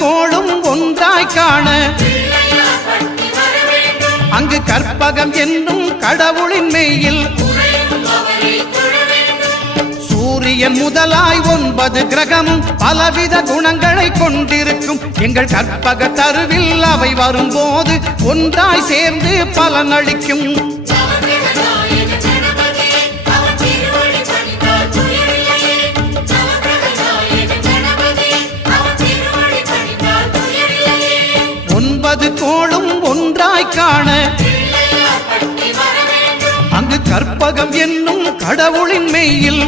கோளும் ஒன்றாய் காண அங்கு கற்பகம் என்னும் கடவுளின் மெய்யில் சூரியன் முதலாய் 9 கிரகமும் பலவித குணங்களை கொண்டிருக்கும் எங்கள் கற்பக தருவில் அவை வரும்போது ஒன்றாய் சேர்ந்து பலனளிக்கும். கோளும் ஒன்றாய் காண அங்கு கற்பகம் என்னும் கடவுளின் மெய்யில்